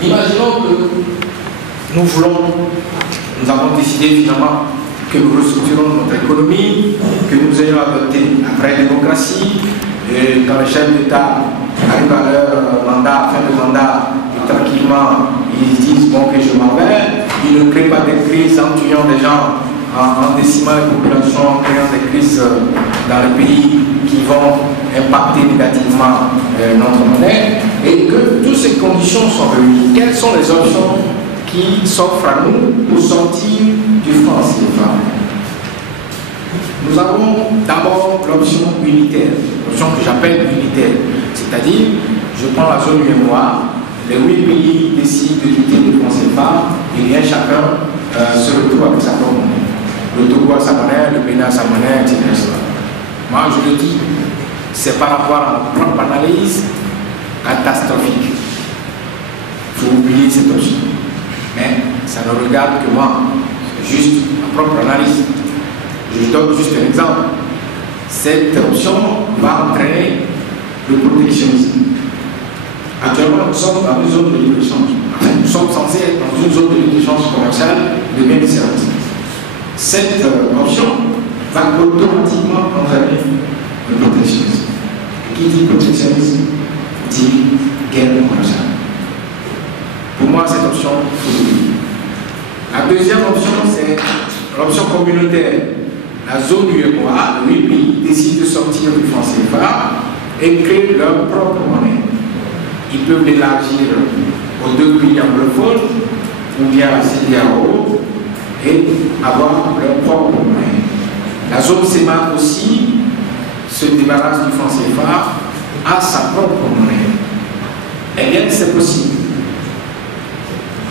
Imaginons que nous avons décidé finalement que nous restructurons notre économie, que nous ayons adopté la vraie démocratie, et quand les chefs d'État arrivent à leur mandat, fin de mandat, et tranquillement, ils disent bon que je m'en vais, ils ne créent pas de crises en tuant des gens, en décimant les populations, en créant des crises dans les pays qui vont impacter négativement notre monnaie, et que toutes ces conditions sont réunies. Quelles sont les options qui s'offrent à nous pour sortir du franc CFA? Nous avons d'abord l'option unitaire, l'option que j'appelle unitaire, c'est-à-dire je prends la zone UEMOA, les 8 pays décident de quitter le franc CFA et bien chacun se retrouve avec sa propre monnaie. Le Togo a sa monnaie, le Bénin a sa monnaie, etc. Moi je le dis, c'est par rapport à ma propre analyse catastrophique. Il faut oublier cette option. Mais ça ne regarde que moi, juste ma propre analyse. Je donne juste un exemple. Cette option va entraîner le protectionnisme. Actuellement, nous sommes dans une zone de libre-échange. Enfin, nous sommes censés être dans une zone de libre-échange commercial de biens et services. Cette option va automatiquement entraîner le protectionnisme. Qui dit protectionnisme dit guerre commerciale. Pour moi, cette option, il faut l'oublier. La deuxième option, c'est l'option communautaire. La zone UEMOA, les 8 pays décident de sortir du franc CFA et créer leur propre monnaie. Ils peuvent l'élargir aux 2 pays anglophones ou bien à la CEDEAO et avoir leur propre monnaie. La zone CEMAC aussi se débarrasse du franc CFA à sa propre monnaie. Eh bien, c'est possible.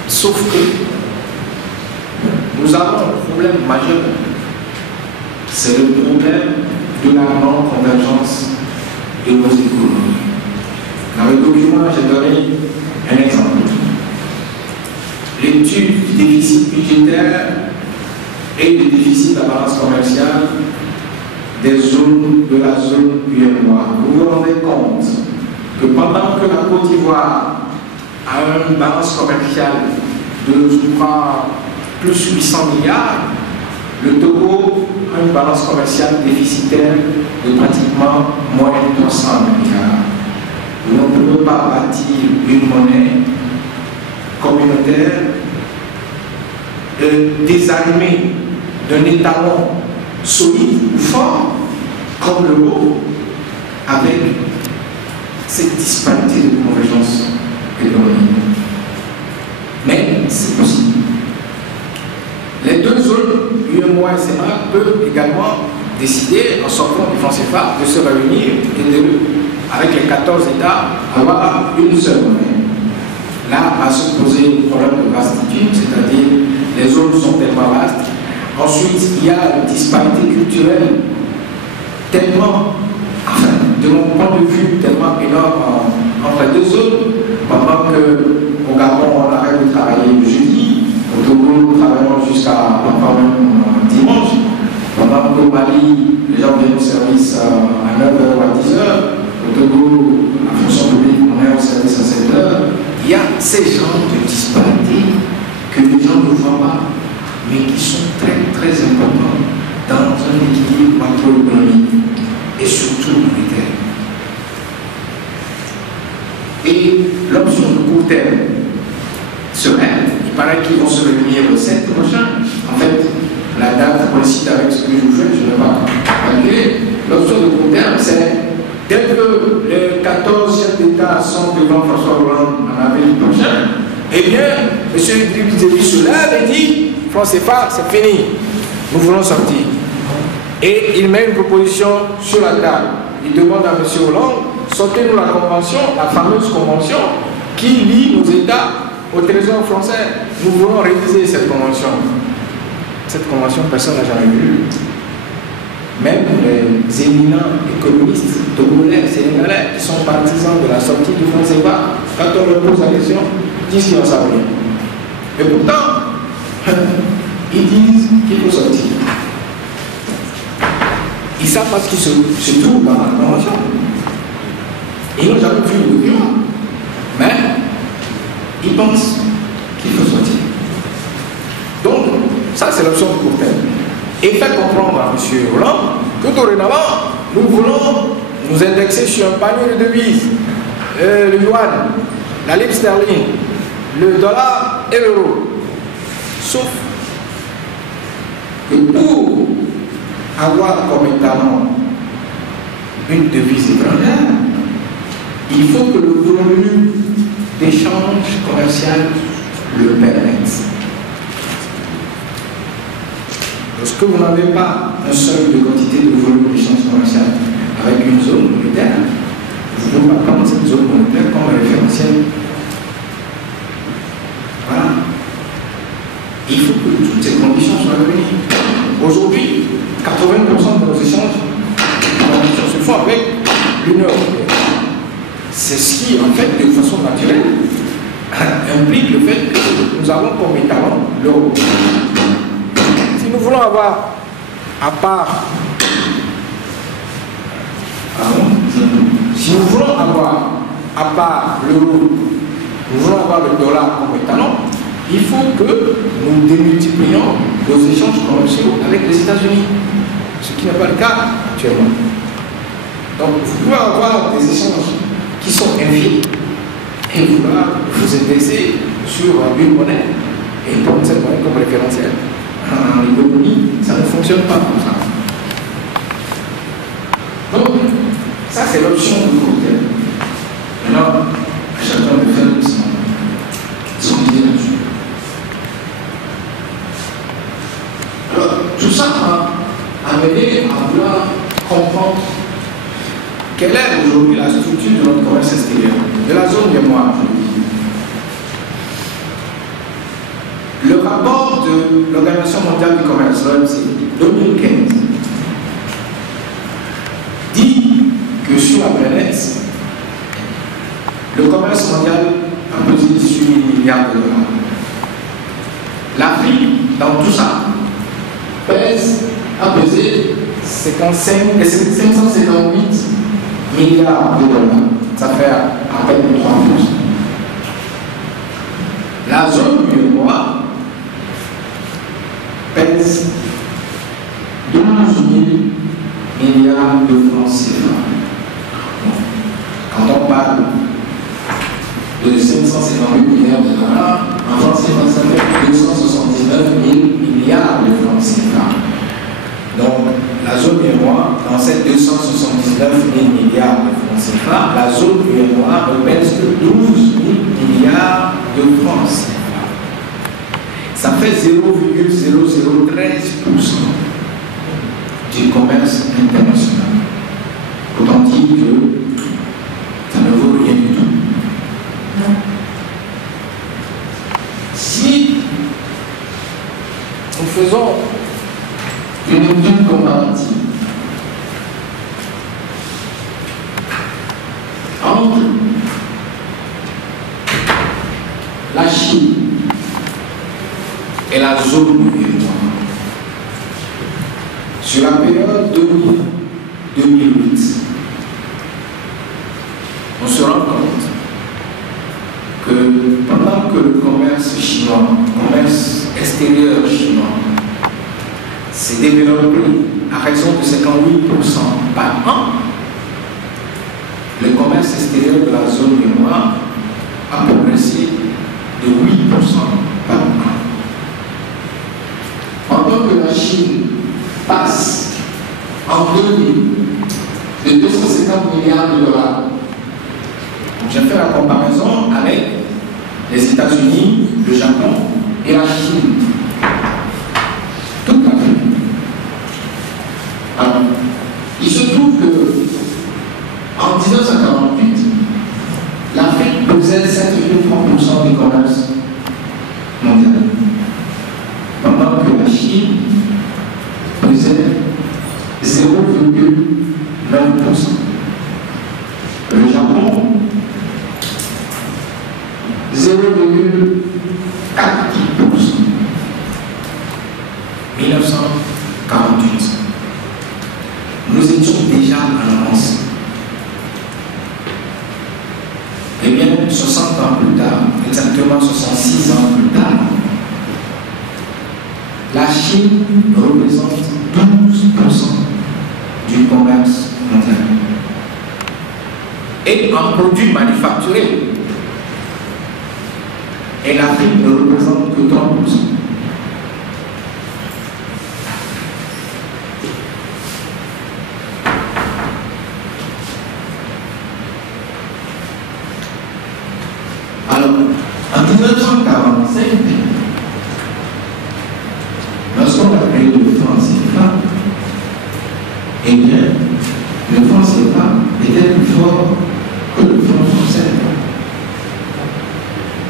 Sauf que nous avons un problème majeur. C'est le problème de la non-convergence de nos économies. Dans le document, j'ai donné un exemple. L'étude du déficit budgétaire et le déficit de la balance commerciale de la zone UEMOA. Vous vous rendez compte que pendant que la Côte d'Ivoire a une balance commerciale de, je crois, plus 800 milliards, le Togo a une balance commerciale déficitaire de pratiquement moins de 300 milliards. On ne peut pas bâtir une monnaie communautaire désarmée d'un étalon solide ou fort comme l'euro avec cette disparité de convergence économique. Mais c'est possible. Les deux zones, UEMOA et CEMAC, peuvent également décider, en sortant du franc CFA, de se réunir et de, avec les 14 États, avoir une seule monnaie. Là, va se poser le problème de vastitude, c'est-à-dire les zones sont tellement vastes. Ensuite, il y a une disparité culturelle tellement, enfin, de mon point de vue, tellement énorme entre les deux zones. Pendant qu'au Gabon, on arrête de travailler le jeudi, au Togo, nous travaillons jusqu'à parfois même dimanche. Pendant qu'au Mali, les gens viennent au service à 9h ou à 10h. Au Togo, la fonction publique, on est au service à 7h. Il y a ces genres de disparités que les gens ne voient pas, mais qui sont très très importants dans un équilibre macroéconomique et surtout monétaire. Et l'option de court terme serait, il paraît qu'ils vont se réunir le 7 prochain. En fait, la date coïncide avec ce que je vous fais, je ne vais pas calculer. L'option de court terme, c'est dès que les 14 chefs d'État sont devant François Hollande en avril prochain, eh bien, M. Idriss Déby se lève et dit franc CFA, c'est fini, nous voulons sortir. Et il met une proposition sur la table. Il demande à M. Hollande, sortez-nous la convention, la fameuse convention qui lie nos États au Trésor français. Nous voulons réviser cette convention. Cette convention, personne n'a jamais vu. Même les éminents économistes togolais, sénégalais, qui sont partisans de la sortie du franc CFA, quand on leur pose la question, disent qu'ils en savent rien. Et pourtant, ils disent qu'il faut sortir. Ils savent parce qu'ils se trouvent dans la convention. Ils n'ont jamais vu le document. Mais ils pensent qu'il faut sortir. Donc, ça c'est l'option de court terme. Et fait comprendre à M. Hollande que dorénavant, nous voulons nous indexer sur un panier de devises, le yuan, la livre sterling, le dollar et l'euro. Sauf que pour avoir comme étalon une devise étrangère, il faut que le volume d'échange commercial le permette. Lorsque vous n'avez pas un seuil de quantité de volume d'échange commercial avec une zone monétaire, vous ne pouvez pas prendre cette zone monétaire comme référentiel. Voilà. Il faut que toutes ces conditions soient réunies. Aujourd'hui, 80% de nos échanges se font avec l'Union européenne. C'est ce qui, en fait, de façon naturelle, implique le fait que nous avons comme étalon l'euro. Si nous voulons avoir, à part, si nous voulons avoir, à part l'euro, nous voulons avoir le dollar comme étalon, il faut que nous démultiplions nos échanges commerciaux avec les États-Unis, ce qui n'est pas le cas actuellement. Donc, vous pouvez avoir des échanges qui sont infimes et vouloir vous indexer sur une monnaie et prendre cette monnaie comme référentiel. En économie, ça ne fonctionne pas comme ça. Donc, ça c'est l'option de court terme. Maintenant, à chacun de faire son idée là-dessus. Alors, tout ça m'a amené à vouloir comprendre quelle est aujourd'hui la structure de notre commerce extérieur, de la zone de moi. Le rapport de l'Organisation mondiale du commerce, l'OMC, 2015, dit que sur la planète, le commerce mondial a pesé 18 milliards de dollars. L'Afrique, dans tout ça, a pesé 558 milliards de dollars. Ça fait à peine 3%. La zone UEMOA pèse 12 000 milliards de francs CFA. Quand on parle de 558 milliards de dollars, en francs CFA, ça fait 279 000 milliards de francs CFA. Donc, la zone UEMOA, dans ces 279 000 milliards de francs CFA, la zone UEMOA ne pèse que 12 000 milliards de francs CFA. Ça fait 0,0013% du commerce international. Autant dire que ça ne vaut rien du tout. Si nous faisons une étude comparative entre la Chine et la zone UEMOA sur la période 2000-2008, on se rend compte que pendant que le commerce chinois, le commerce extérieur chinois, s'est développé à raison de 58% par an, le commerce extérieur de la zone UEMOA a progressé de 8% par an. Pendant que la Chine passe en 2000 de 250 milliards de dollars. J'ai fait la comparaison avec les États-Unis, le Japon et la Chine. Tout à fait. Alors, il se trouve que en 1948, l'Afrique possédait 7,3% du commerce mondial. Pendant que la Chine possède 0,9%. Le Japon, 0,4%. 1948. Nous étions déjà en avance. Eh bien, 60 ans plus tard, exactement 66 ans plus tard, la Chine représente 12% du commerce mondial. Et en produits manufacturés, et l'Afrique ne représente que 3%. Alors, en 1945, lorsqu'on a créé le franc CFA, eh bien, le franc CFA était plus fort que le franc français.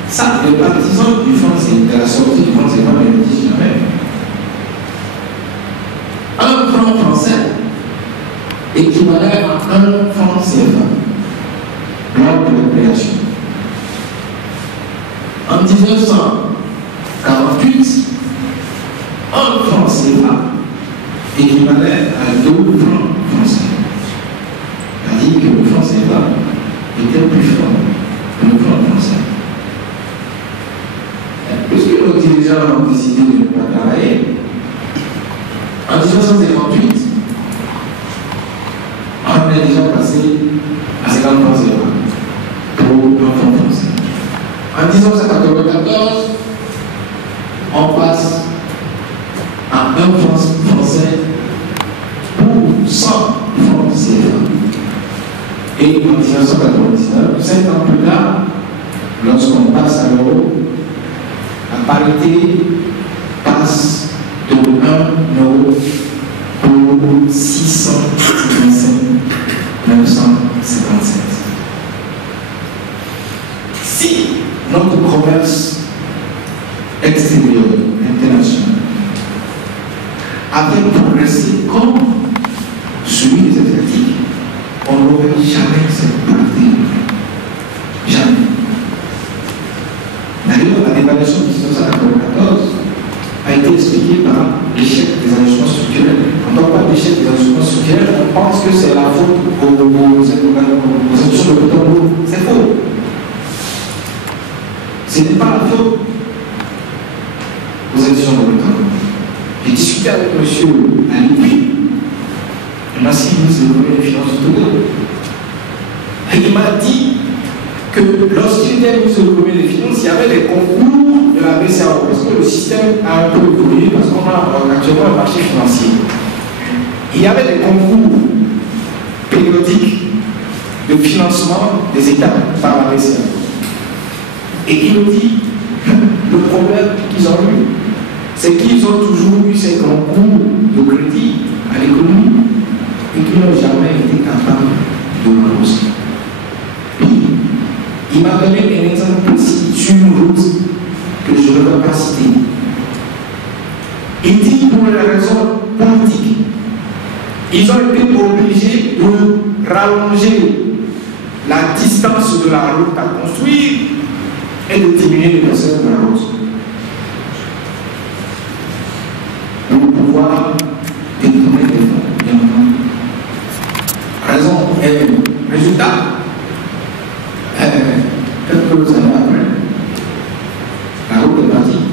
Ça, les partisans du franc CFA, de la sortie du franc CFA, ne le disent jamais. Un franc français équivalait à un franc CFA lors de la création. En 1948, un franc CFA équivalait à 2 francs français. C'est-à-dire que le franc CFA était plus fort que le franc français. Puisque nos dirigeants ont décidé de ne pas travailler, en 1958, on est déjà passé à 50 francs CFA pour un franc français. En 1994, on passe à un franc français pour 100 francs CFA. Et en 1999, 5 ans plus tard, lorsqu'on passe à l'euro, la parité passe de 1 euro pour 655 957. Si notre commerce extérieur, international, avait progressé comme celui des Asiatiques, on n'aurait jamais cette parité. Jamais. D'ailleurs, la dévaluation de 1994 a été expliquée par l'échec des ajustements structurels. Quand on parle d'échec des ajustements structurels, on pense que c'est la faute aux institutions de l'eau. C'est faux. Ce n'est pas la faute aux institutions de l'eau. J'ai discuté avec M. Alibi, l'ancien ministre de l'économie et des finances du Togo. Et il m'a dit que lorsqu'il était ministre de l'économie et des finances, il y avait des concours de la BCAO, parce que le système a un peu évolué, parce qu'on a actuellement un marché financier. Il y avait des concours périodiques de financement des États par la BCAO. Et il me dit, le problème qu'ils ont eu, c'est qu'ils ont toujours eu ces concours de crédit à l'économie et qu'ils n'ont jamais été capables de rembourser. Il m'a donné un exemple précis sur une route que je ne veux pas citer. Il dit pour les raisons politiques, ils ont été obligés de rallonger la distance de la route à construire et de diminuer les personnes de la route. Pour pouvoir détourner des fonds, bien entendu. Raison et résultat. Quelques années après, la route est partie.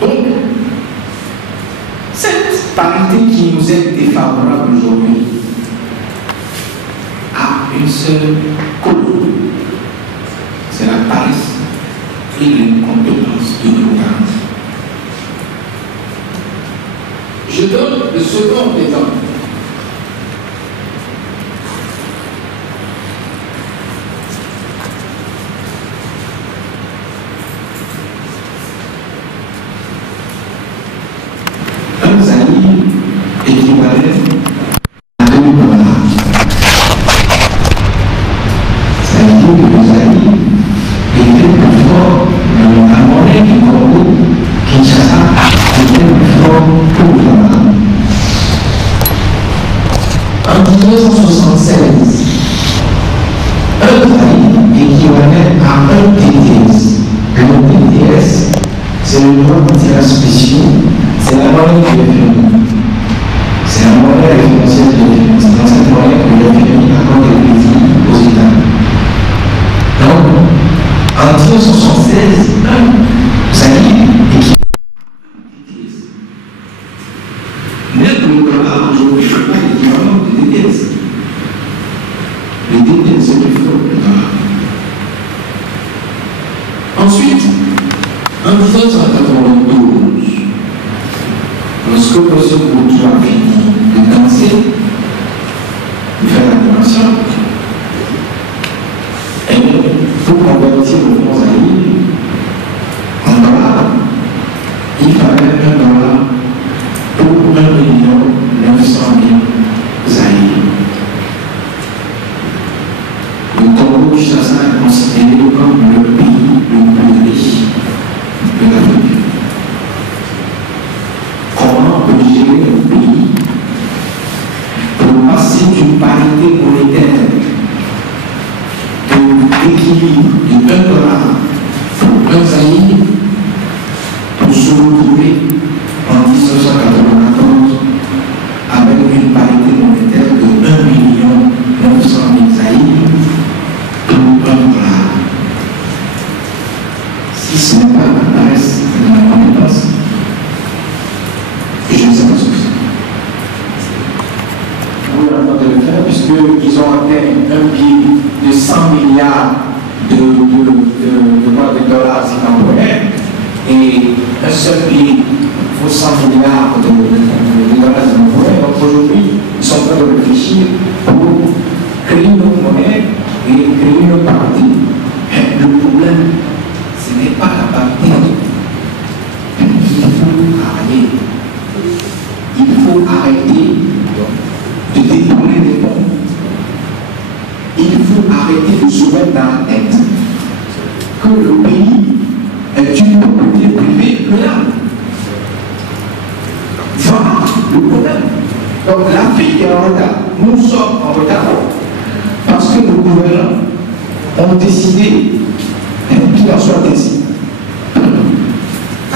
Donc, cette parité qui nous est défavorable aujourd'hui a une seule cause. C'est la paresse et l'incompétence de nos parents. Je donne le second exemple.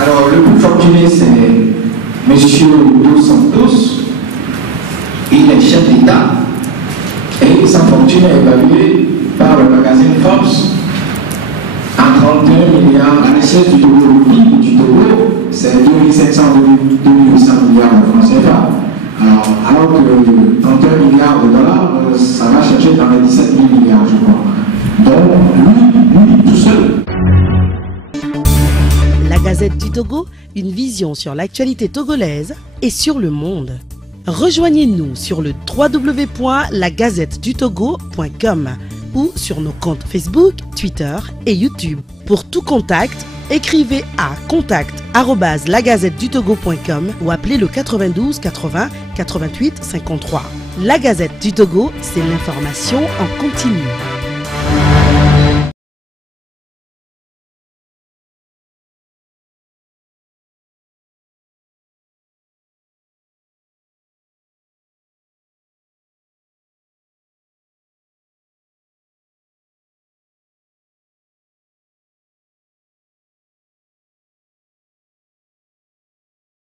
Alors, le plus fortuné, c'est M. Dos Santos. Il est chef d'État et sa fortune est évaluée par le magazine Forbes à 31 milliards. À l'échelle du Togo, le PIB du Togo, c'est 2500-2800 milliards de francs CFA. Alors que 31 milliards de dollars, ça va chercher dans les 17 000 milliards, je crois. Donc, lui, tout seul. La Gazette du Togo, une vision sur l'actualité togolaise et sur le monde. Rejoignez-nous sur le www.lagazettedutogo.com ou sur nos comptes Facebook, Twitter et YouTube. Pour tout contact, écrivez à contact@lagazettedutogo.com ou appelez le 92 80 88 53. La Gazette du Togo, c'est l'information en continu.